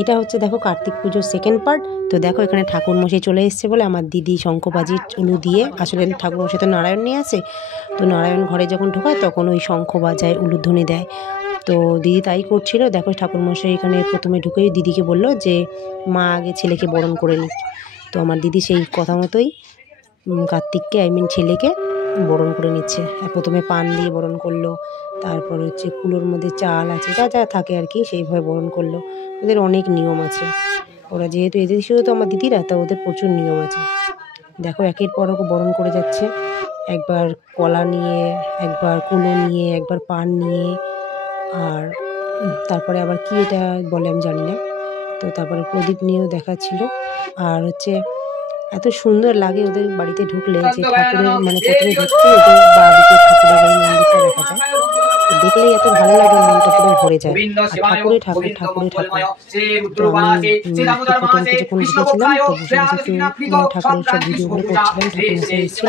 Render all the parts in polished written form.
এটা হচ্ছে দেখো কার্তিক পুজোর সেকেন্ড পার্ট। তো দেখো এখানে ঠাকুরমশাই চলে এসছে বলে আমার দিদি শঙ্খবাজি উলু দিয়ে, আসলে ঠাকুরমশাই তো নারায়ণ নিয়ে আসে, তো নারায়ণ ঘরে যখন ঢোকায় তখন ওই শঙ্খ বাজায়, উলুধ্বনি দেয়। তো দিদি তাই করছিল। দেখো ঠাকুরমশাই এখানে প্রথমে ঢুকেই দিদিকে বলল যে মা আগে ছেলেকে বরণ করে নিক। তো আমার দিদি সেই কথা মতোই কার্তিককে ছেলেকে বরণ করে নিচ্ছে। প্রথমে পান দিয়ে বরণ করলো, তারপর হচ্ছে কুলোর মধ্যে চাল আছে, যা যা থাকে আর কি, সেইভাবে বরণ করলো। ওদের অনেক নিয়ম আছে, ওরা যেহেতু এদের শুধু তো আমার দিদিরা, তা ওদের প্রচুর নিয়ম আছে। দেখো একের পর বরণ করে যাচ্ছে, একবার কলা নিয়ে, একবার কুলো নিয়ে, একবার পান নিয়ে, আর তারপরে আবার কি এটা বলে আমি জানি না। তো তারপরে প্রদীপ নিয়েও দেখাচ্ছিল। আর হচ্ছে এত সুন্দর লাগে ওদের বাড়িতে ঢুকলে, যে ঠাকুরের মানে প্রথমে ঢুকতে ওদের বাড়িতে ঠাকুরের এই মন্দিরটা দেখা যায়, দেখলেই এত ভালো লাগে, মনটা পুরো ভরে যায়। আর ঠাকুরে ঠাকুর ঠাকুরে ঠাকুর। তো আমি প্রথম কিছুক্ষণ বসেছিলাম, তো বসে বসে একটু ঠাকুরের সব ভিডিওগুলো করছিলাম, ঠাকুর মশাই এসেছিল,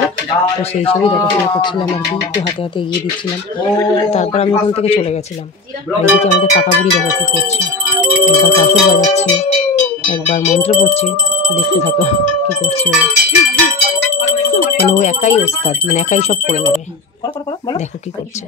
তো সেই ছবি দেখাশোনা করছিলাম আর কি, একটু হাতে হাতে এগিয়ে দিচ্ছিলাম। তারপর আমি ওখান থেকে চলে গেছিলাম। আর এদিকে আমাদের পাকা বুড়ি দেখো কী করছে, একবার কাঁসর বাজাচ্ছে, একবার মন্ত্র পড়ছে। দেখতে থাকো কী করছে ও, মানে ও একাই ওস্তাদ, মানে একাই সব করে নেবে। দেখো কি করছে।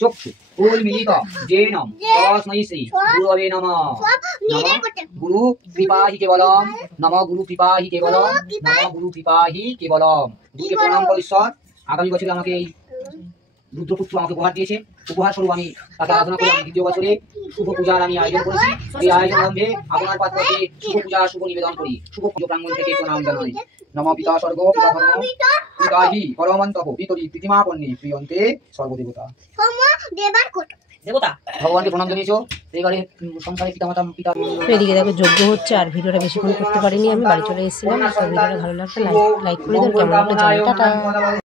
চক্ষু উন্মিলিত যেন তস্मै শ্রী গুরবে নমঃ। গুরু কৃপাহি কেবলম, নম গুরু কৃপাহি কেবলম, নম গুরু কৃপাহি কেবলম। গুরুকে প্রণাম করো ঈশ্বর। আগামী বছরে আমাকে এই রুদ্রপুত্র আমাকে উপহার দিয়েছে, উপহার স্বরূপ আমি তাকে আরাধনা করি। আমি দ্বিতীয় বছরে শুভ পূজার আমি আয়োজন করেছি। এই আয়োজন আরম্ভে আপনার পাত্রকে শুভ পূজা শুভ নিবেদন করি। শুভ পুজো প্রাঙ্গণ থেকে প্রণাম জানাই। নম পিতা স্বর্গ পিতা ধর্ম পিতাহি পরমন্তঃ পিতরি প্রীতিমা পন্নী প্রিয়ন্তে সর্বদেবতা দেবতা। ভগবানকে প্রণাম জানিয়েছো। এইবারে সংসারে পিতা মাতা পিতা। এদিকে দেখো যজ্ঞ হচ্ছে, আর ভিডিওটা বেশিক্ষণ করতে পারিনি, আমি বাড়ি চলে এসেছিলাম। তো ভিডিওটা ভালো লাগলে লাইক করে দেন, কেমন লাগলো জানি। টাটা।